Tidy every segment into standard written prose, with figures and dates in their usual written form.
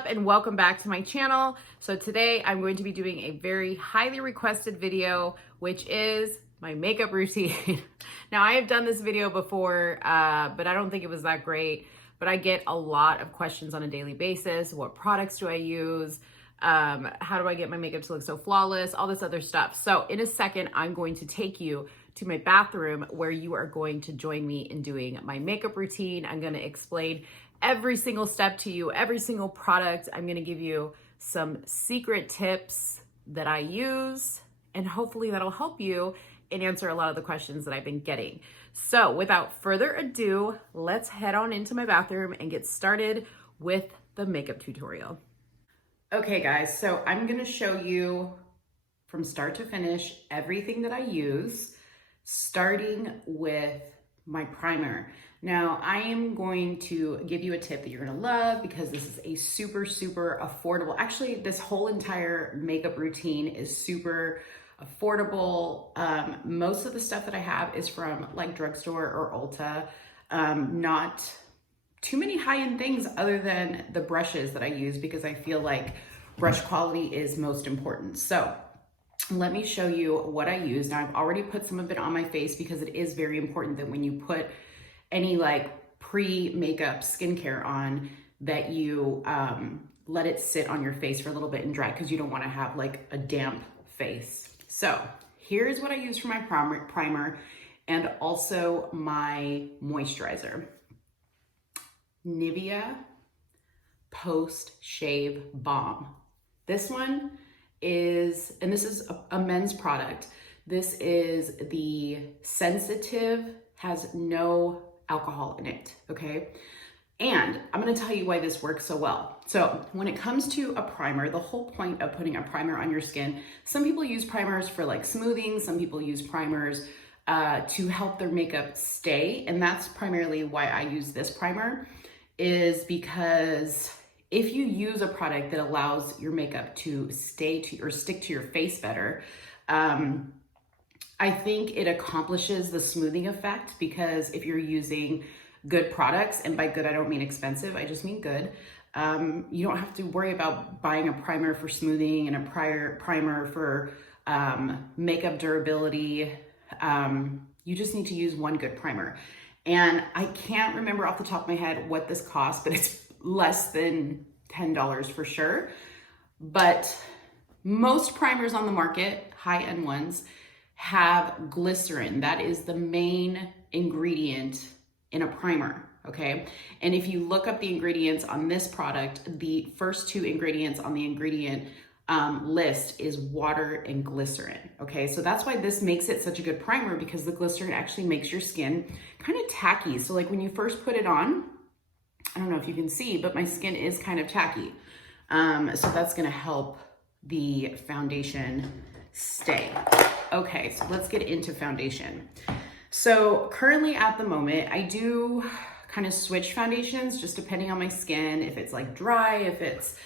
up and welcome back to my channel. So today I'm going to be doing a very highly requested video, which is my makeup routine. Now I have done this video before, but I don't think it was that great, but I get a lot of questions on a daily basis. What products do I use? How do I get my makeup to look so flawless? All this other stuff. So in a second, I'm going to take you to my bathroom where you are going to join me in doing my makeup routine. I'm going to explain every single step to you, every single product. I'm going to give you some secret tips that I use, and hopefully that'll help you and answer a lot of the questions that I've been getting. So without further ado, let's head on into my bathroom and get started with the makeup tutorial. Okay guys, so I'm gonna show you from start to finish everything that I use, starting with my primer. Now I am going to give you a tip that you're gonna love because this is a super, super affordable. Actually, this whole entire makeup routine is super affordable. Most of the stuff that I have is from like drugstore or Ulta. Not too many high-end things other than the brushes that I use because I feel like brush quality is most important. So let me show you what I use. Now I've already put some of it on my face because it is very important that when you put any like pre-makeup skincare on that you let it sit on your face for a little bit and dry because you don't want to have like a damp face. So here's what I use for my primer and also my moisturizer. Nivea Post Shave Balm. This one is, and this is a men's product. This is the sensitive, has no alcohol in it, okay? And I'm gonna tell you why this works so well. So when it comes to a primer, the whole point of putting a primer on your skin, some people use primers for like smoothing, some people use primers to help their makeup stay. And that's primarily why I use this primer, is because if you use a product that allows your makeup to stay to or stick to your face better, I think it accomplishes the smoothing effect, because if you're using good products, and by good I don't mean expensive, I just mean good, you don't have to worry about buying a primer for smoothing and a primer for makeup durability. You just need to use one good primer. And I can't remember off the top of my head what this costs, but it's less than $10 for sure. But most primers on the market, high-end ones, have glycerin. That is the main ingredient in a primer, okay? And if you look up the ingredients on this product, the first two ingredients on the ingredient list is water and glycerin, okay? So that's why this makes it such a good primer, because the glycerin actually makes your skin kind of tacky. So like when you first put it on, I don't know if you can see, but my skin is kind of tacky. So that's gonna help the foundation stay. Okay, so let's get into foundation. So currently at the moment, I do kind of switch foundations just depending on my skin. If it's like dry, if it's,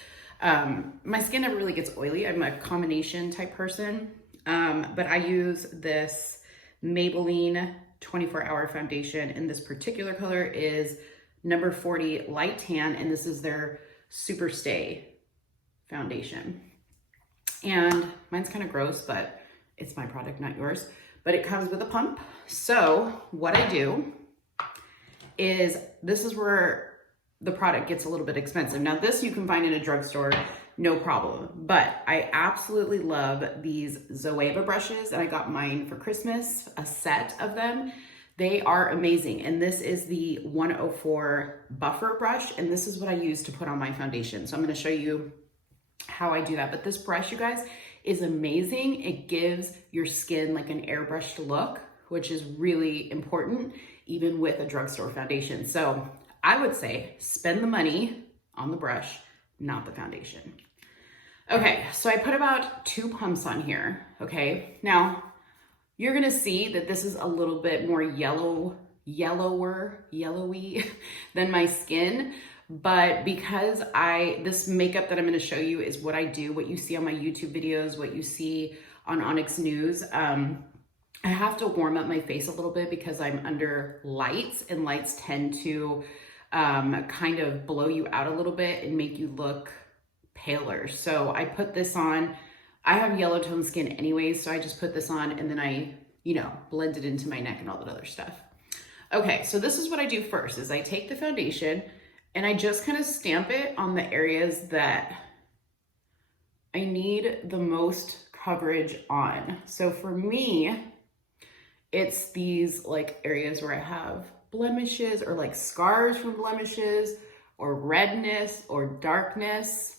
my skin never really gets oily. I'm a combination type person. But I use this Maybelline 24-hour foundation, and this particular color is number 40 Light Tan, and this is their Super Stay foundation. And mine's kind of gross, but it's my product, not yours. But it comes with a pump. So what I do is, this is where the product gets a little bit expensive. Now this you can find in a drugstore, no problem. But I absolutely love these Zoeva brushes, and I got mine for Christmas, a set of them. They are amazing. And this is the 104 buffer brush, and this is what I use to put on my foundation. So I'm gonna show you how I do that. But this brush, you guys, is amazing. It gives your skin like an airbrushed look, which is really important, even with a drugstore foundation. So I would say spend the money on the brush, not the foundation. Okay, so I put about 2 pumps on here, okay? Now, you're gonna see that this is a little bit more yellowy than my skin, but because this makeup that I'm gonna show you is what I do, what you see on my YouTube videos, what you see on Onyx News, I have to warm up my face a little bit because I'm under lights, and lights tend to kind of blow you out a little bit and make you look paler. So I put this on. I have yellow tone skin anyways, so I just put this on and then I, blend it into my neck and all that other stuff. Okay, so this is what I do first, is I take the foundation and I just kind of stamp it on the areas that I need the most coverage on. So for me, it's these like areas where I have blemishes or like scars from blemishes or redness or darkness,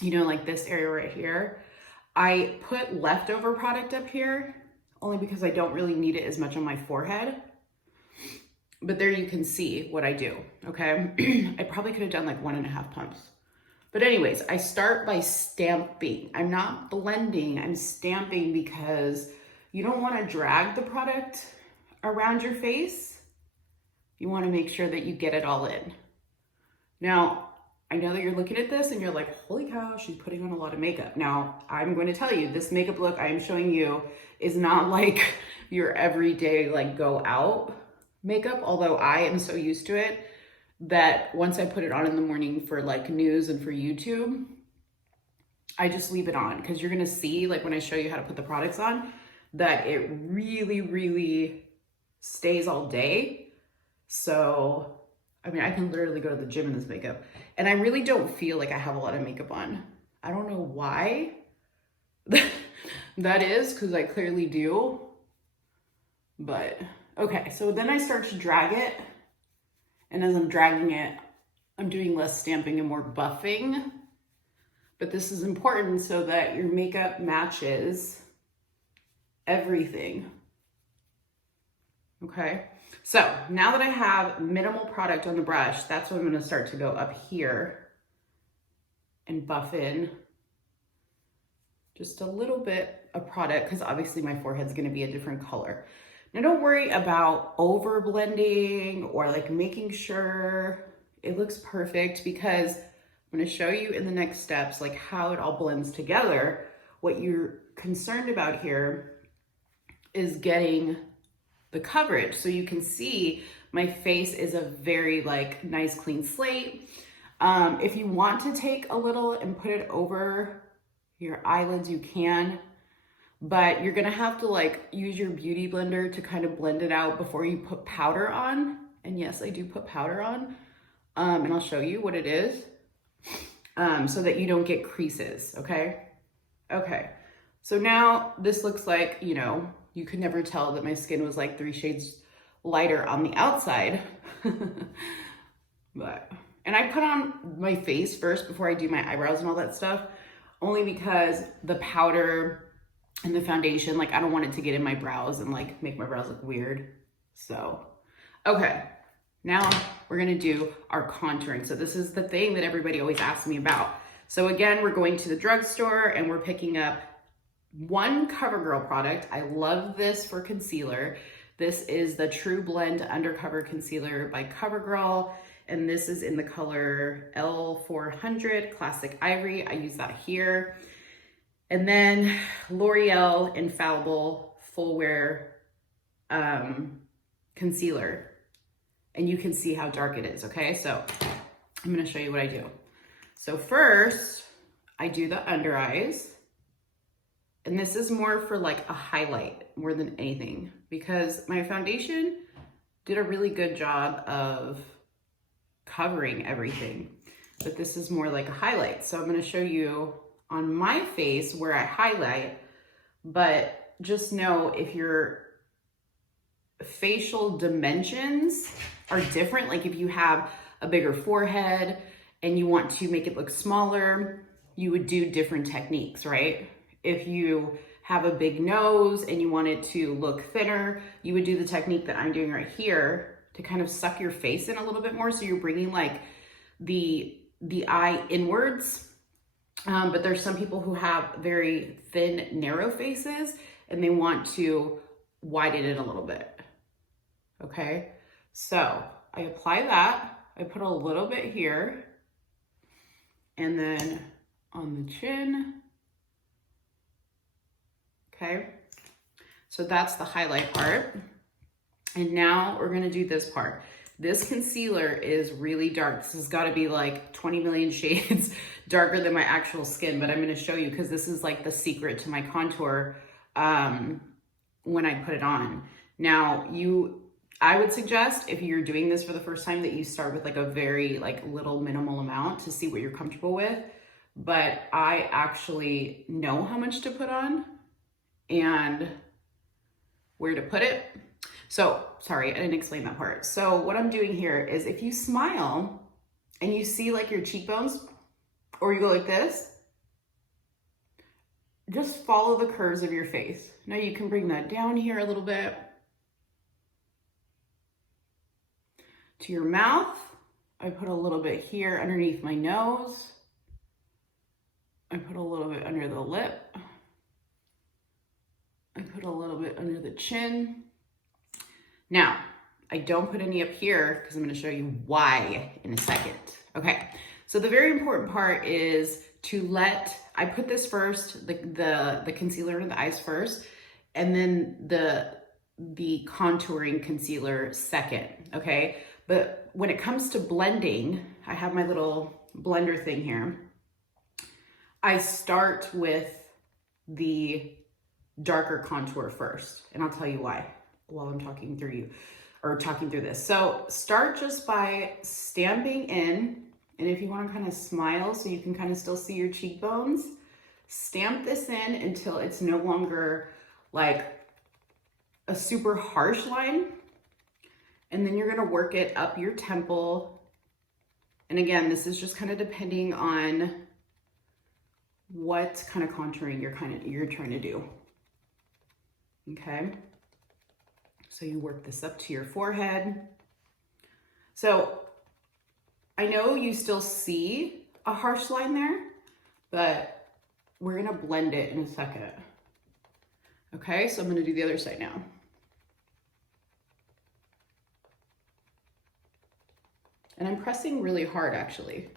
like this area right here. I put leftover product up here only because I don't really need it as much on my forehead. But there you can see what I do, okay? I probably could have done like 1.5 pumps. But anyways, I start by stamping. I'm not blending, I'm stamping because you don't want to drag the product around your face. You want to make sure that you get it all in. Now, I know that you're looking at this and you're like, holy cow, she's putting on a lot of makeup. Now, I'm going to tell you, this makeup look I am showing you is not like your everyday like go out makeup, although I am so used to it that once I put it on in the morning for like news and for YouTube, I just leave it on because you're gonna see like when I show you how to put the products on that it really, really stays all day. So, I mean, I can literally go to the gym in this makeup and I really don't feel like I have a lot of makeup on. I don't know why that is, because I clearly do, but okay, so then I start to drag it, and as I'm dragging it, I'm doing less stamping and more buffing. But this is important so that your makeup matches everything. Okay, so now that I have minimal product on the brush, that's when I'm gonna start to go up here and buff in just a little bit of product, because obviously my forehead's gonna be a different color. Now don't worry about over blending or like making sure it looks perfect, because I'm gonna show you in the next steps like how it all blends together. What you're concerned about here is getting the coverage. So you can see my face is a very like nice clean slate. If you want to take a little and put it over your eyelids, you can. But you're gonna have to like use your beauty blender to kind of blend it out before you put powder on. And yes, I do put powder on, and I'll show you what it is, so that you don't get creases, okay? Okay, so now this looks like, you could never tell that my skin was like 3 shades lighter on the outside. And I put on my face first before I do my eyebrows and all that stuff, only because the powder and the foundation, like I don't want it to get in my brows and like make my brows look weird. So, okay, now we're gonna do our contouring. So this is the thing that everybody always asks me about. So again, we're going to the drugstore and we're picking up one CoverGirl product. I love this for concealer. This is the True Blend Undercover Concealer by CoverGirl. And this is in the color L400 Classic Ivory. I use that here. And then L'Oreal Infallible Full Wear Concealer. And you can see how dark it is, okay? So I'm gonna show you what I do. So first, I do the under eyes. And this is more for like a highlight more than anything, because my foundation did a really good job of covering everything. But this is more like a highlight. So I'm gonna show you on my face where I highlight, but just know if your facial dimensions are different, like if you have a bigger forehead and you want to make it look smaller, you would do different techniques, right? If you have a big nose and you want it to look thinner, you would do the technique that I'm doing right here to kind of suck your face in a little bit more. So you're bringing like the eye inwards. But there's some people who have very thin, narrow faces and they want to widen it a little bit. Okay, so I apply that. I put a little bit here and then on the chin. Okay, so that's the highlight part. And now we're gonna do this part. This concealer is really dark. This has got to be like 20 million shades darker than my actual skin, but I'm going to show you because this is like the secret to my contour when I put it on. Now, I would suggest if you're doing this for the first time that you start with like a very like little minimal amount to see what you're comfortable with. But I actually know how much to put on and where to put it. So, sorry, I didn't explain that part. So what I'm doing here is if you smile and you see like your cheekbones, or you go like this, just follow the curves of your face. Now you can bring that down here a little bit. To your mouth, I put a little bit here underneath my nose. I put a little bit under the lip. I put a little bit under the chin. Now, I don't put any up here because I'm going to show you why in a second. Okay, so the very important part is to I put this first, the concealer in the eyes first, and then the contouring concealer second, okay? But when it comes to blending, I have my little blender thing here. I start with the darker contour first, and I'll tell you why while I'm talking through this. So start just by stamping in, and if you want to kind of smile so you can kind of still see your cheekbones, stamp this in until it's no longer like a super harsh line, and then you're going to work it up your temple. And again, this is just kind of depending on what kind of contouring you're trying to do. Okay, so you work this up to your forehead. So I know you still see a harsh line there, but we're gonna blend it in a second. Okay, so I'm gonna do the other side now. And I'm pressing really hard actually.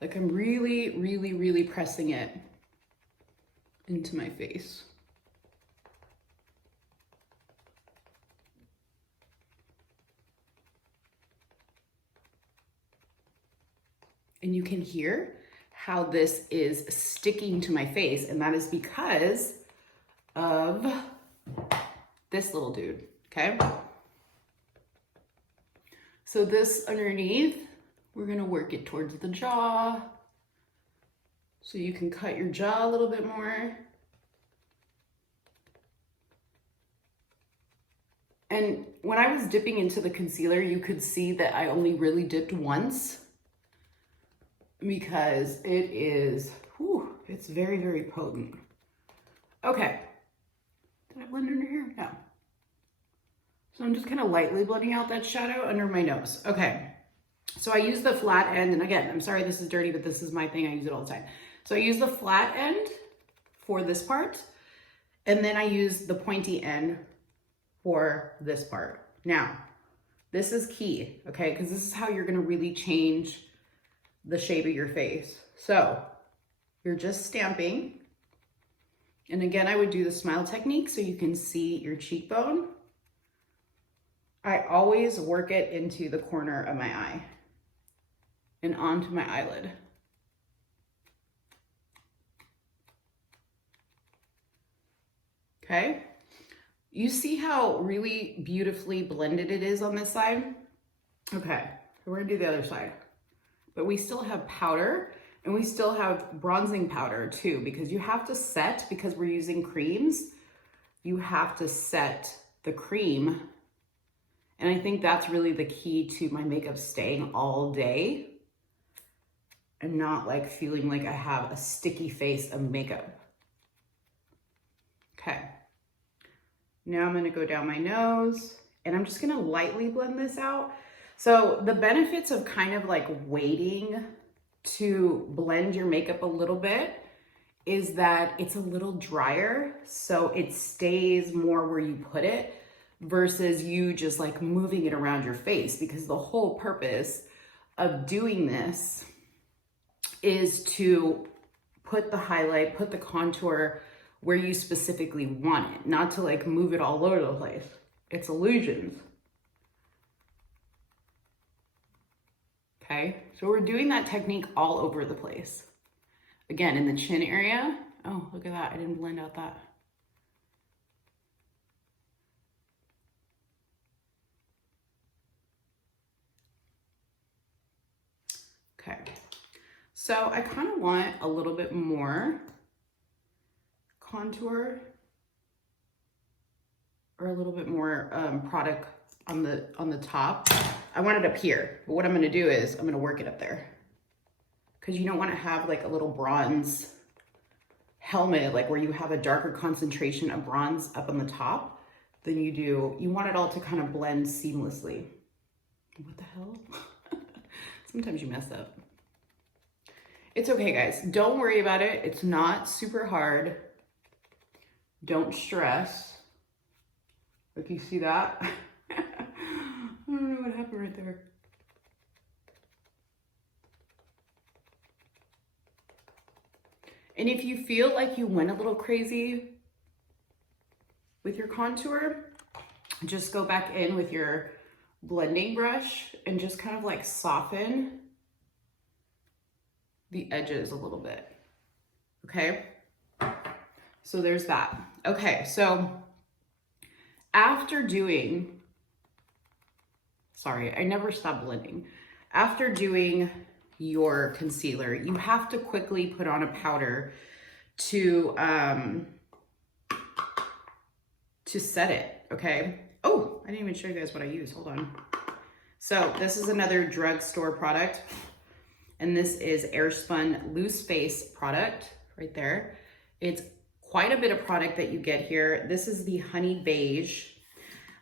Like I'm really, really, really pressing it into my face. And you can hear how this is sticking to my face, and that is because of this little dude, okay? So this underneath, we're gonna work it towards the jaw, so you can cut your jaw a little bit more. And when I was dipping into the concealer, you could see that I only really dipped once, because it is, it's very, very potent. Okay, did I blend under here? No. So I'm just kind of lightly blending out that shadow under my nose. Okay, so I use the flat end, and again, I'm sorry this is dirty, but this is my thing, I use it all the time. So I use the flat end for this part, and then I use the pointy end for this part. Now, this is key, okay, because this is how you're gonna really change the shape of your face. So you're just stamping. And again, I would do the smile technique so you can see your cheekbone. I always work it into the corner of my eye and onto my eyelid. Okay. You see how really beautifully blended it is on this side? Okay, so we're gonna do the other side. But we still have powder, and we still have bronzing powder too, because you have to set, because we're using creams, you have to set the cream. And I think that's really the key to my makeup staying all day and not like feeling like I have a sticky face of makeup. Okay, now I'm gonna go down my nose, and I'm just gonna lightly blend this out. So the benefits of kind of like waiting to blend your makeup a little bit is that it's a little drier, so it stays more where you put it versus you just like moving it around your face, because the whole purpose of doing this is to put the highlight, put the contour where you specifically want it, not to like move it all over the place. It's illusions. okay? So we're doing that technique all over the place. Again, in the chin area. Oh, look at that. I didn't blend out that. Okay. So I kind of want a little bit more contour or a little bit more product on the top. I want it up here, but what I'm gonna do is I'm gonna work it up there, because you don't want to have like a little bronze helmet, like where you have a darker concentration of bronze up on the top than you do. You want it all to kind of blend seamlessly. What the hell? Sometimes you mess up. It's okay, guys. Don't worry about it. It's not super hard. Don't stress. Like, you see that? I don't know what happened right there. And if you feel like you went a little crazy with your contour, just go back in with your blending brush and just kind of like soften the edges a little bit, okay? So there's that. Okay, so after doing, sorry, I never stop blending. After doing your concealer, you have to quickly put on a powder to set it, okay? Oh, I didn't even show you guys what I use, hold on. So this is another drugstore product, and this is Airspun Loose Face product right there. It's quite a bit of product that you get here. This is the Honey Beige.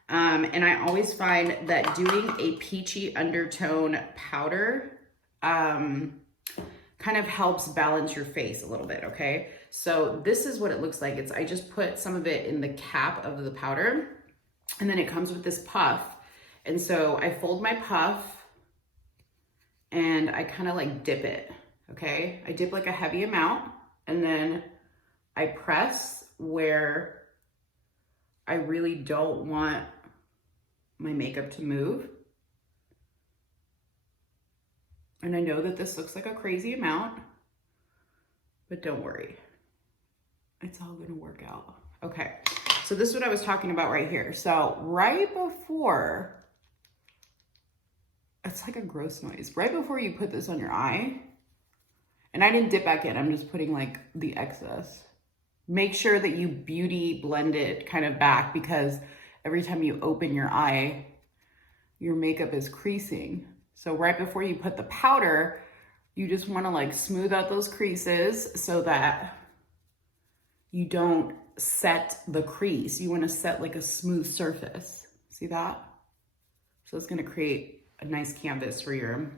And I always find that doing a peachy undertone powder kind of helps balance your face a little bit, okay? So this is what it looks like. I just put some of it in the cap of the powder, and then it comes with this puff. And so I fold my puff and I kind of like dip it, okay? I dip like a heavy amount, and then I press where I really don't want my makeup to move. And I know that this looks like a crazy amount, but don't worry. It's all gonna work out. Okay, so this is what I was talking about right here. So right before, it's like a gross noise. Right before you put this on your eye, and I didn't dip back in, I'm just putting like the excess. Make sure that you beauty blend it kind of back, because every time you open your eye, your makeup is creasing. So right before you put the powder, you just want to like smooth out those creases so that you don't set the crease. You want to set like a smooth surface. See that? So it's going to create a nice canvas for your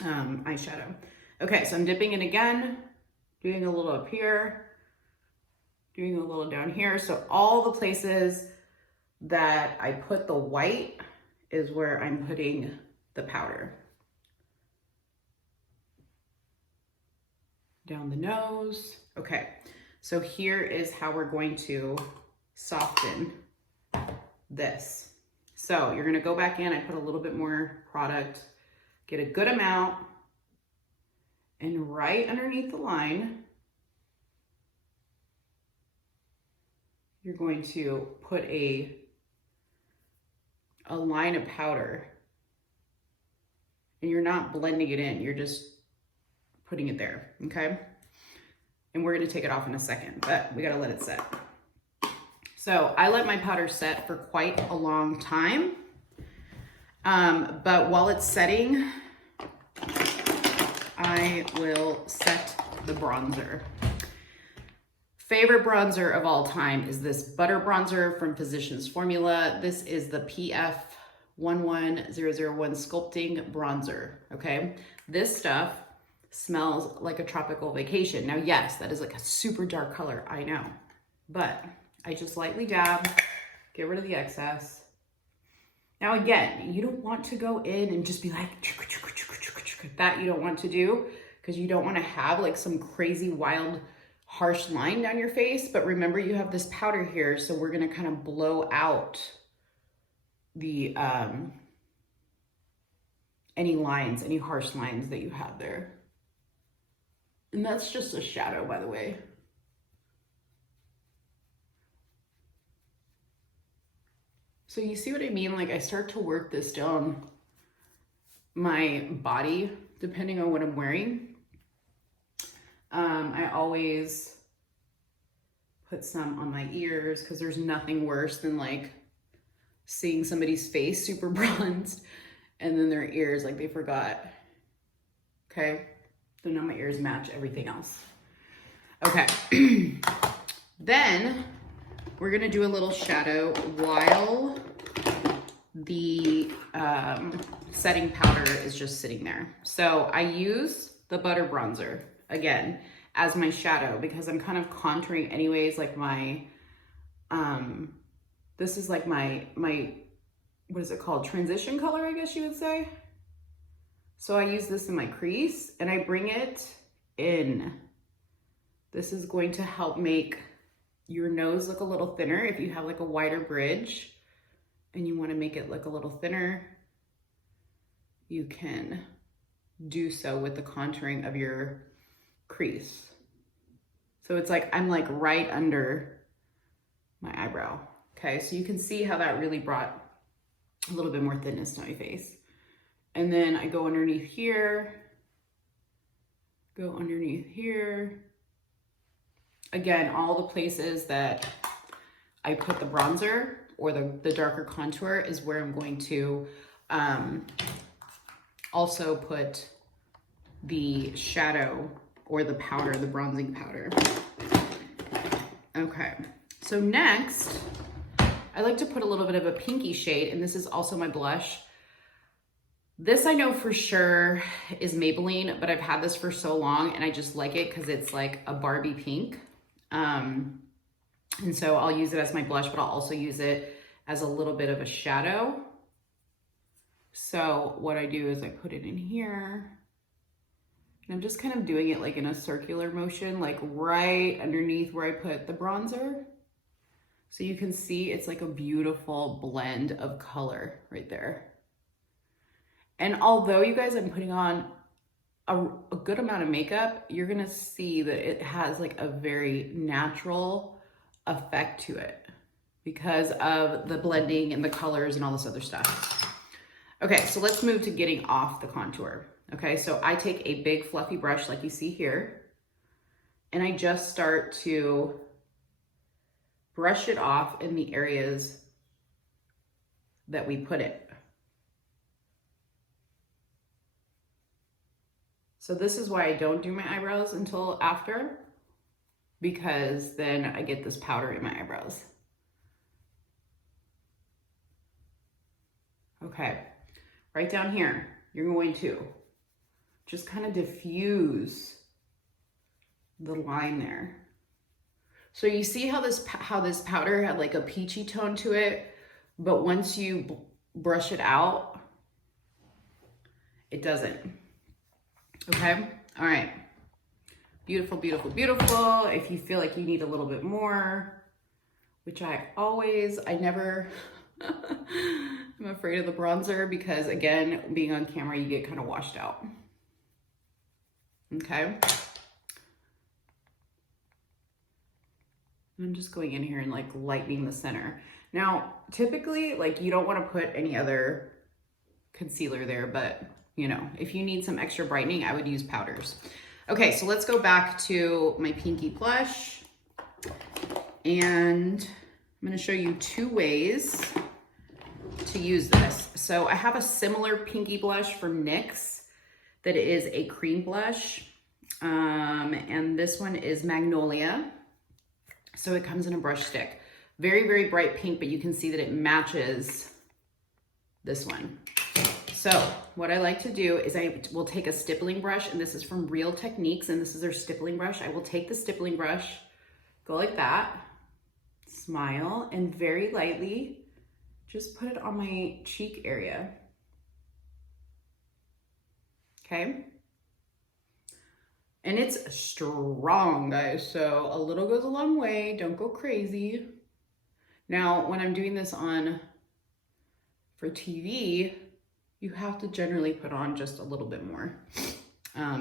eyeshadow. Okay, so I'm dipping it again, doing a little up here, doing a little down here. So all the places that I put the white is where I'm putting the powder. Down the nose. Okay, so here is how we're going to soften this. So you're gonna go back in, I put a little bit more product, get a good amount, and right underneath the line, you're going to put a line of powder. And you're not blending it in, you're just putting it there, okay? And we're gonna take it off in a second, but we gotta let it set. So I let my powder set for quite a long time. But while it's setting, I will set the bronzer. Favorite bronzer of all time is this butter bronzer from Physicians Formula. This is the PF 11001 Sculpting Bronzer, okay? This stuff smells like a tropical vacation. Now, yes, that is like a super dark color, I know, but I just lightly dab, get rid of the excess. Now, again, you don't want to go in and just be like, that you don't want to do, because you don't want to have like some crazy, wild, harsh line down your face. But remember, you have this powder here, so we're gonna kind of blow out the any lines, any harsh lines that you have there. And that's just a shadow, by the way. So you see what I mean? Like I start to work this down my body, depending on what I'm wearing. I always put some on my ears because there's nothing worse than like seeing somebody's face super bronzed and then their ears, like they forgot. Okay, so now my ears match everything else. Okay, then we're gonna do a little shadow while the setting powder is just sitting there. So I use the butter bronzer again as my shadow because I'm kind of contouring anyways, like my, this is like my, what is it called? Transition color, I guess you would say. So I use this in my crease and I bring it in. This is going to help make your nose look a little thinner. If you have like a wider bridge and you want to make it look a little thinner, you can do so with the contouring of your crease. So it's like, I'm like right under my eyebrow. Okay, so you can see how that really brought a little bit more thinness to my face. And then I go underneath here, go underneath here. Again, all the places that I put the bronzer or the darker contour is where I'm going to also put the shadow or the powder, the bronzing powder. Okay, so next, I like to put a little bit of a pinky shade, and this is also my blush. This I know for sure is Maybelline, but I've had this for so long and I just like it because it's like a Barbie pink. And so I'll use it as my blush, but I'll also use it as a little bit of a shadow. So what I do is I put it in here and I'm just kind of doing it like in a circular motion, like right underneath where I put the bronzer. So you can see it's like a beautiful blend of color right there. And although you guys, I'm putting on a good amount of makeup, you're gonna see that it has like a very natural effect to it because of the blending and the colors and all this other stuff. Okay, so let's move to getting off the contour. Okay, so I take a big fluffy brush like you see here, and I just start to brush it off in the areas that we put it. So this is why I don't do my eyebrows until after, because then I get this powder in my eyebrows. Okay, right down here, you're going to just kind of diffuse the line there. So you see how this powder had like a peachy tone to it, but once you brush it out, it doesn't. Okay, all right. Beautiful, beautiful, beautiful. If you feel like you need a little bit more, which I never, I'm afraid of the bronzer because again, being on camera, you get kind of washed out. Okay. And I'm just going in here and like lightening the center. Now, typically, like you don't want to put any other concealer there, but you know, if you need some extra brightening, I would use powders. Okay, so let's go back to my pinky blush. And I'm gonna show you 2 ways to use this. So I have a similar pinky blush from NYX that is a cream blush. And this one is Magnolia. So it comes in a brush stick. Very, very bright pink, but you can see that it matches this one. So what I like to do is I will take a stippling brush, and this is from Real Techniques, and this is their stippling brush. I will take the stippling brush, go like that, smile, and very lightly just put it on my cheek area. Okay? And it's strong, guys, so a little goes a long way. Don't go crazy. Now, when I'm doing this for TV, you have to generally put on just a little bit more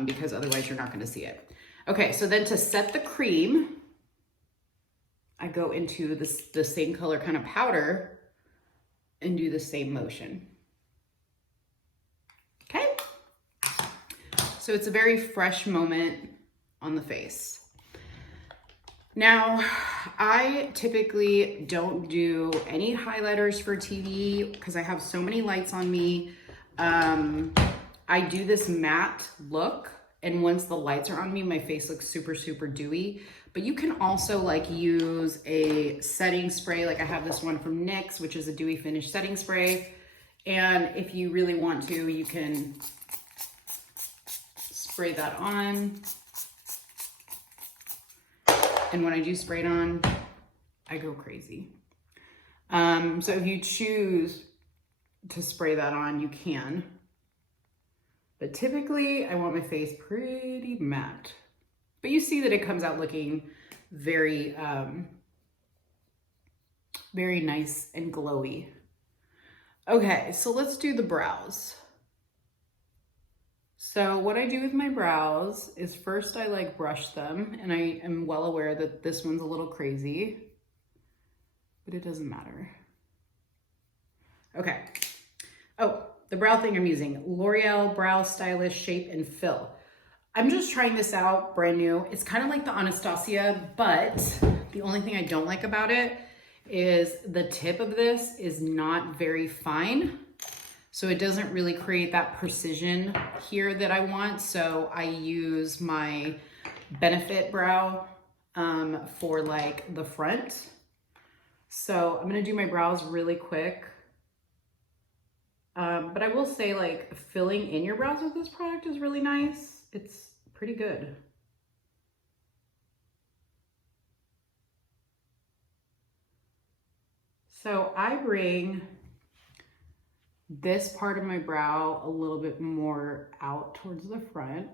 because otherwise you're not going to see it. Okay, so then to set the cream, I go into the same color kind of powder and do the same motion. Okay, so it's a very fresh moment on the face. Now, I typically don't do any highlighters for TV because I have so many lights on me. I do this matte look, and once the lights are on me, my face looks super, super dewy. But you can also like use a setting spray. Like I have this one from NYX, which is a dewy finish setting spray. And if you really want to, you can spray that on. And when I do spray it on, I go crazy. So if you choose to spray that on, you can. But typically, I want my face pretty matte. But you see that it comes out looking very, very nice and glowy. Okay, so let's do the brows. So what I do with my brows is first I like brush them, and I am well aware that this one's a little crazy, but it doesn't matter. Okay. Oh, the brow thing I'm using, L'Oreal Brow Stylish Shape and Fill. I'm just trying this out, brand new. It's kind of like the Anastasia, but the only thing I don't like about it is the tip of this is not very fine. So it doesn't really create that precision here that I want. So I use my Benefit brow for like the front. So I'm gonna do my brows really quick. But I will say like filling in your brows with this product is really nice. It's pretty good. So I bring this part of my brow a little bit more out towards the front.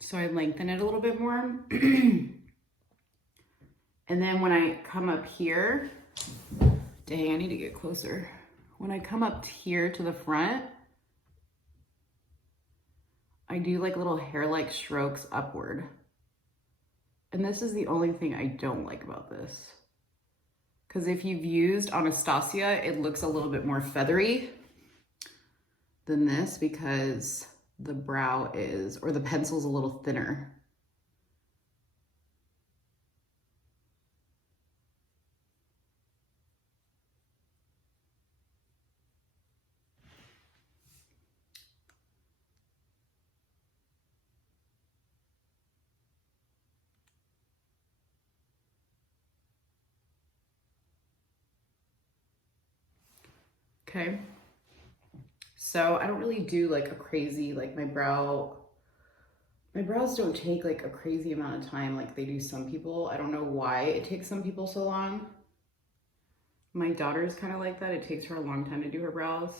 So I lengthen it a little bit more. And then when I come up here, dang, I need to get closer. When I come up here to the front, I do like little hair-like strokes upward. And this is the only thing I don't like about this. Because if you've used Anastasia, it looks a little bit more feathery than this because the brow is, or the pencil's a little thinner. Okay, so I don't really do like a crazy, like my brows don't take like a crazy amount of time like they do some people. I don't know why it takes some people so long. My daughter's kind of like that. It takes her a long time to do her brows,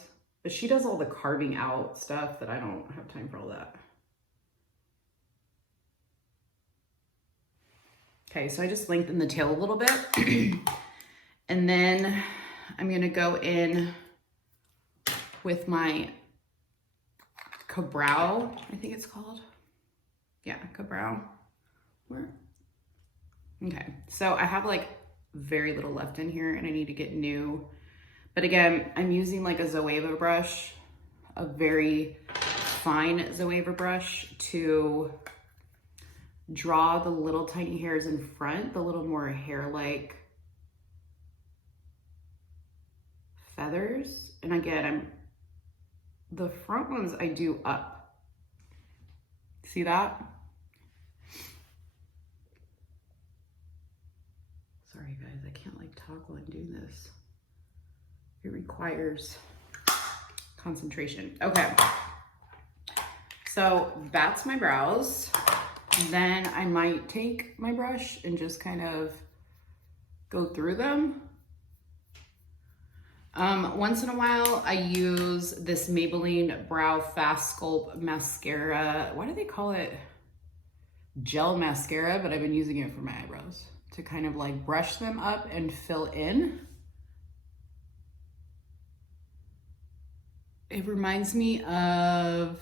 but she does all the carving out stuff that I don't have time for all that. Okay, so I just lengthened the tail a little bit. And then I'm gonna go in with my Cabrow, I think it's called. Yeah, Cabrow. Where? Okay, so I have like very little left in here and I need to get new. But again, I'm using like a Zoeva brush, a very fine Zoeva brush to draw the little tiny hairs in front, the little more hair-like feathers. And again, the front ones I do up. See that? Sorry guys, I can't like talk while I'm doing this. It requires concentration. Okay, so that's my brows. Then I might take my brush and just kind of go through them. Once in a while, I use this Maybelline Brow Fast Sculpt Mascara. Why do they call it gel mascara? But I've been using it for my eyebrows to kind of like brush them up and fill in. It reminds me of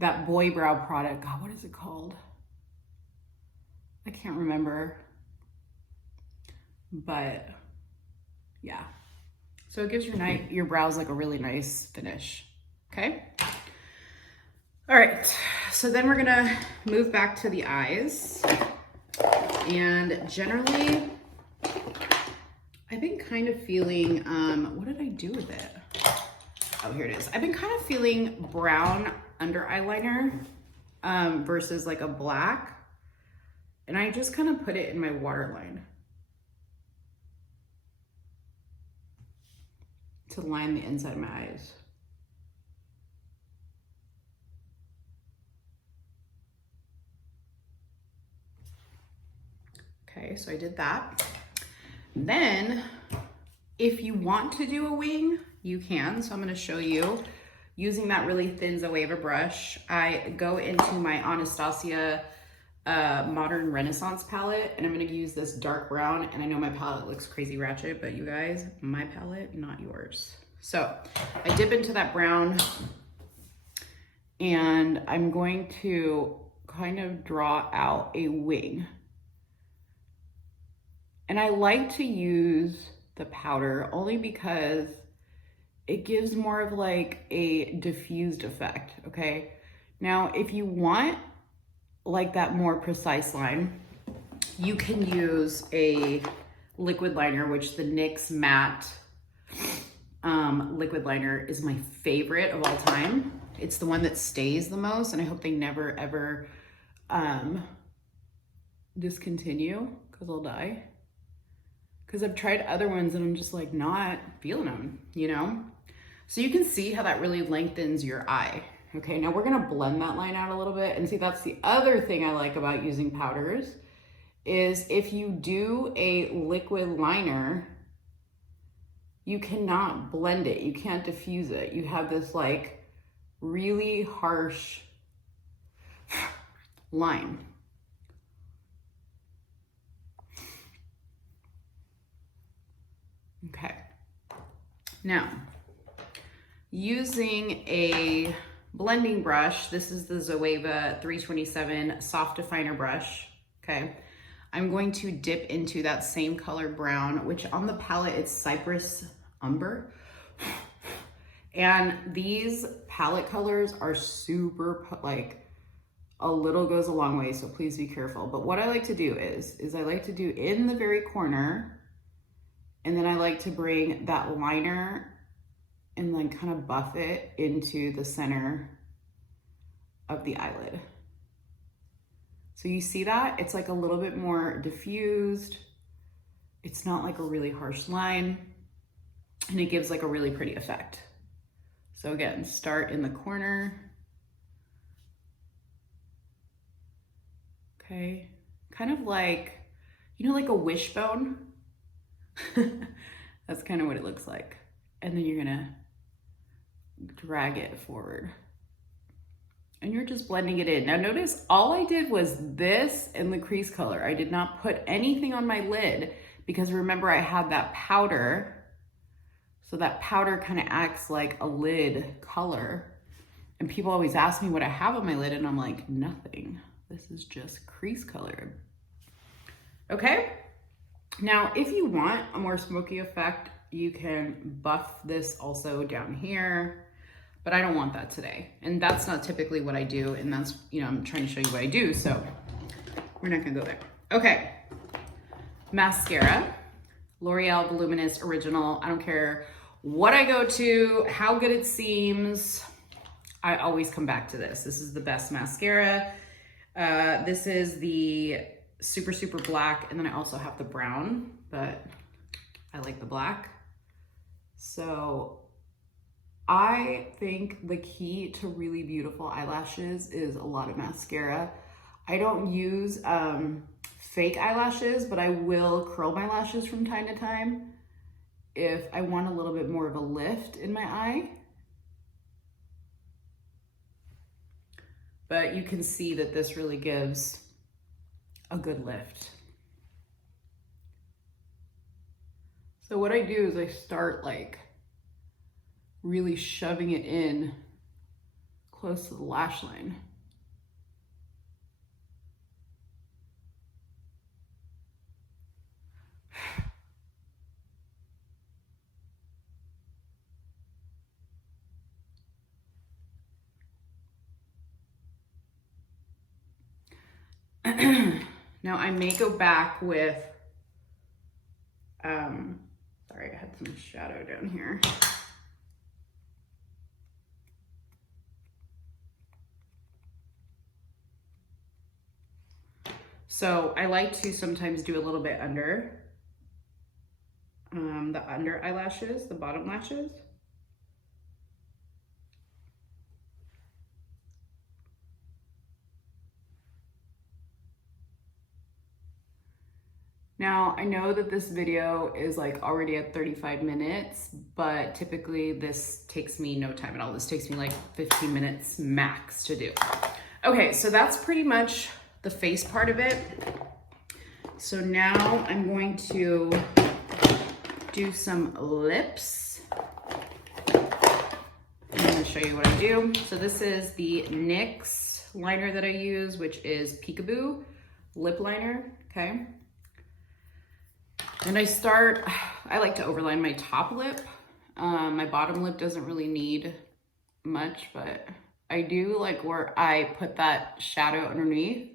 that boy brow product. God, what is it called? I can't remember. But yeah. So it gives your brows like a really nice finish. Okay. All right. So then we're gonna move back to the eyes. And generally, I've been kind of feeling, what did I do with it? Oh, here it is. I've been kind of feeling brown under eyeliner versus like a black. And I just kind of put it in my waterline to line the inside of my eyes. Okay, so I did that. Then, if you want to do a wing, you can. So I'm gonna show you using that really thin Zoeva brush. I go into my Anastasia Modern Renaissance palette, and I'm gonna use this dark brown. And I know my palette looks crazy ratchet, but you guys, my palette, not yours. So I dip into that brown, and I'm going to kind of draw out a wing. And I like to use the powder only because it gives more of like a diffused effect, okay? Now, if you want like that more precise line, you can use a liquid liner, which the NYX Matte liquid liner is my favorite of all time. It's the one that stays the most, and I hope they never ever discontinue, because I'll die. Because I've tried other ones and I'm just like not feeling them, you know? So you can see how that really lengthens your eye. Okay, now we're gonna blend that line out a little bit. And see, that's the other thing I like about using powders is if you do a liquid liner, you cannot blend it. You can't diffuse it. You have this like really harsh line. Okay, now using a blending brush, this is the Zoeva 327 Soft Definer brush, okay? I'm going to dip into that same color brown, which on the palette, it's Cypress Umber. And these palette colors are super, like, a little goes a long way, so please be careful. But what I like to do is I like to do in the very corner, and then I like to bring that liner and then kind of buff it into the center of the eyelid. So you see that? It's like a little bit more diffused. It's not like a really harsh line, and it gives like a really pretty effect. So again, start in the corner. Okay, kind of like, you know, like a wishbone? That's kind of what it looks like. And then you're gonna drag it forward. And you're just blending it in. Now notice all I did was this and the crease color. I did not put anything on my lid because remember I had that powder. So that powder kind of acts like a lid color. And people always ask me what I have on my lid and I'm like, nothing. This is just crease color. Okay. Now, if you want a more smoky effect, you can buff this also down here, but I don't want that today. And that's not typically what I do. And that's, you know, I'm trying to show you what I do. So we're not gonna go there. Okay, mascara, L'Oreal Voluminous Original. I don't care what I go to, how good it seems. I always come back to this. This is the best mascara. This is the super, super black. And then I also have the brown, but I like the black. So I think the key to really beautiful eyelashes is a lot of mascara. I don't use fake eyelashes, but I will curl my lashes from time to time if I want a little bit more of a lift in my eye. But you can see that this really gives a good lift. So what I do is I start like really shoving it in close to the lash line. Now I may go back with, sorry, I had some shadow down here. So I like to sometimes do a little bit under the under eyelashes, the bottom lashes. Now, I know that this video is like already at 35 minutes, but typically this takes me no time at all. This takes me like 15 minutes max to do. Okay, so that's pretty much the face part of it. So now I'm going to do some lips. I'm gonna show you what I do. So this is the NYX liner that I use, which is Peekaboo lip liner, okay? And I like to overline my top lip. My bottom lip doesn't really need much, but I do like where I put that shadow underneath.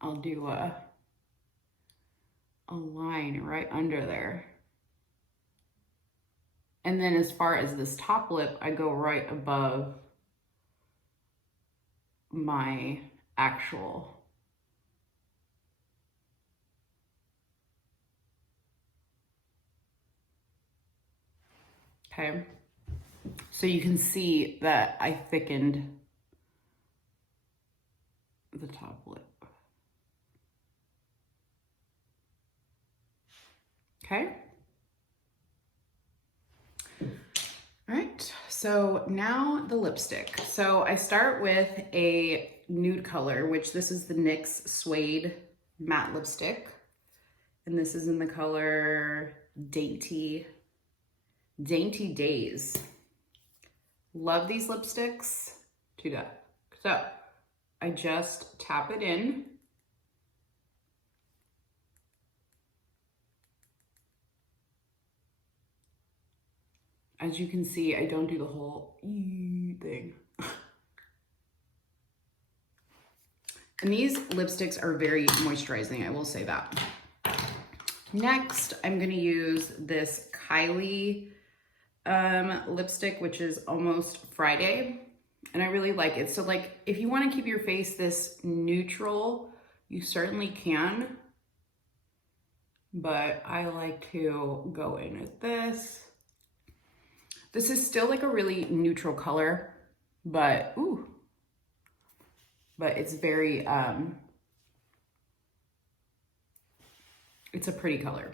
I'll do a line right under there. And then as far as this top lip, I go right above my actual okay, so you can see that I thickened the top lip. Okay. All right, so now the lipstick. So I start with a nude color, which this is the NYX Suede Matte Lipstick. And this is in the color Dainty Days. Love these lipsticks to death. So I just tap it in. As you can see, I don't do the whole thing. And these lipsticks are very moisturizing, I will say that. Next, I'm gonna use this Kylie lipstick, which is Almost Friday. And I really like it. So like, if you wanna keep your face this neutral, you certainly can. But I like to go in with this. This is still like a really neutral color, but it's very, it's a pretty color.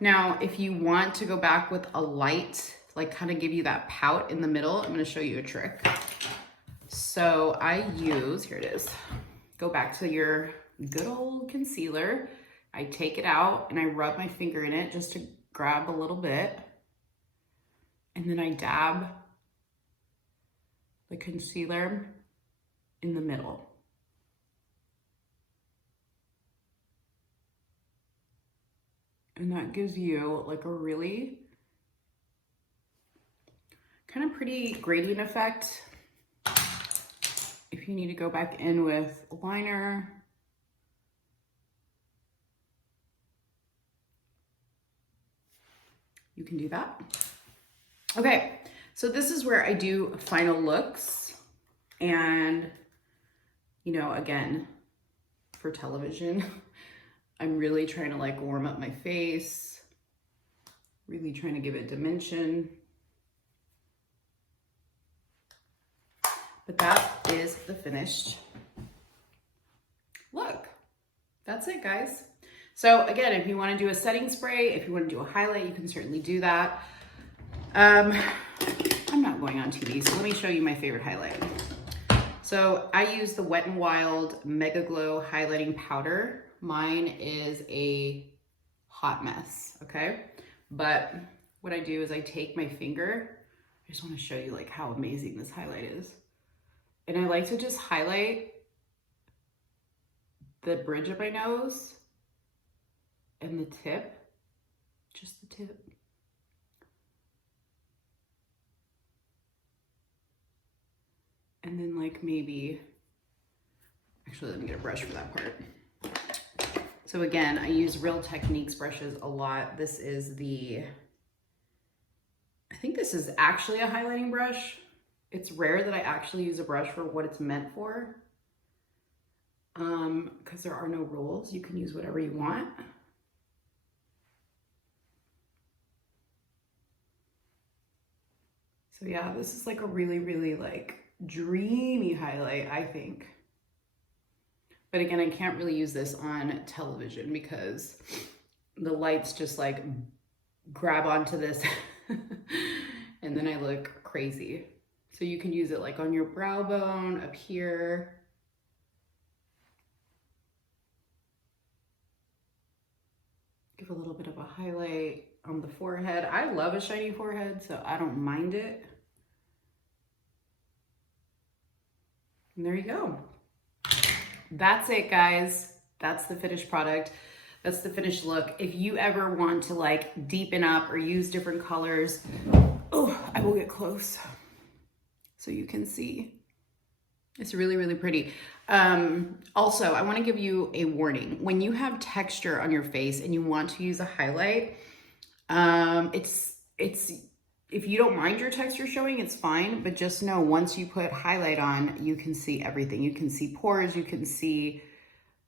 Now, if you want to go back with a light, like kind of give you that pout in the middle, I'm gonna show you a trick. So I use, here it is, go back to your good old concealer. I take it out and I rub my finger in it just to grab a little bit. And then I dab the concealer in the middle. And that gives you like a really kind of pretty gradient effect. If you need to go back in with a liner, you can do that. Okay, so this is where I do final looks. And, you know, again, for television, I'm really trying to like warm up my face, really trying to give it dimension. But that is the finished look. That's it, guys. So again, if you want to do a setting spray, if you want to do a highlight, you can certainly do that. I'm not going on TV, so let me show you my favorite highlight. So I use the Wet n Wild Mega Glow Highlighting Powder. Mine is a hot mess, okay? But what I do is I take my finger. I just want to show you like how amazing this highlight is. And I like to just highlight the bridge of my nose and the tip, just the tip. And then like maybe, actually let me get a brush for that part. So again, I use Real Techniques brushes a lot. This is I think this is actually a highlighting brush. It's rare that I actually use a brush for what it's meant for. Because there are no rules. You can use whatever you want. So yeah, this is like a really, really like dreamy highlight, I think. But again, I can't really use this on television because the lights just like grab onto this and then I look crazy. So you can use it like on your brow bone, up here. Give a little bit of a highlight on the forehead. I love a shiny forehead, so I don't mind it. And there you go. That's it, guys. That's the finished product. That's the finished look. If you ever want to like deepen up or use different colors, oh, I will get close so you can see. It's really, really pretty. Also, I want to give you a warning. When you have texture on your face and you want to use a highlight, if you don't mind your texture showing, it's fine. But just know once you put highlight on, you can see everything. You can see pores. You can see,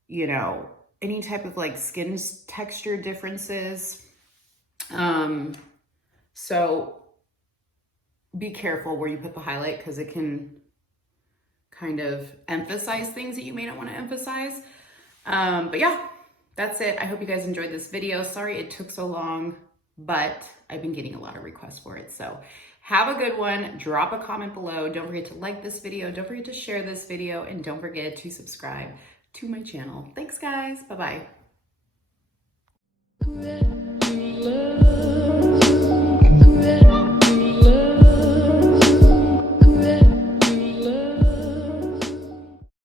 you know, any type of like skin texture differences. So be careful where you put the highlight because it can kind of emphasize things that you may not want to emphasize. But yeah, that's it. I hope you guys enjoyed this video. Sorry it took so long, but I've been getting a lot of requests for it. So have a good one. Drop a comment below. Don't forget to like this video. Don't forget to share this video. And don't forget to subscribe to my channel. Thanks, guys. Bye-bye.